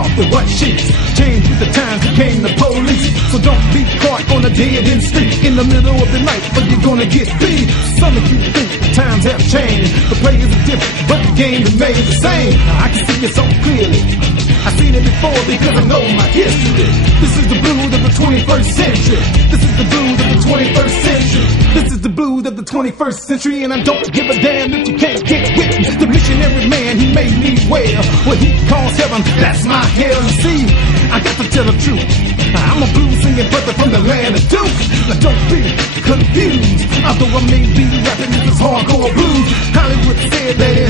off the white sheets. Changed with the times, became the police. So don't be caught on a dead-end street in the middle of the night, or you're gonna get beat. Some of you think the times have changed, the players are different, but the game remains the same. I can see it so clearly. I've seen it before because I know my history. This is the blues of the 21st century. This is the blues of the 21st century. This is the blues of the 21st century, and I don't give a damn if you can't get with me. The missionary man, he made me well. What he calls heaven, that's my hell. You see, I got to tell the truth. I'm a blues singing brother from the land of Duke. Now don't be confused. Although I may be rapping, this is hardcore blues. Hollywood said that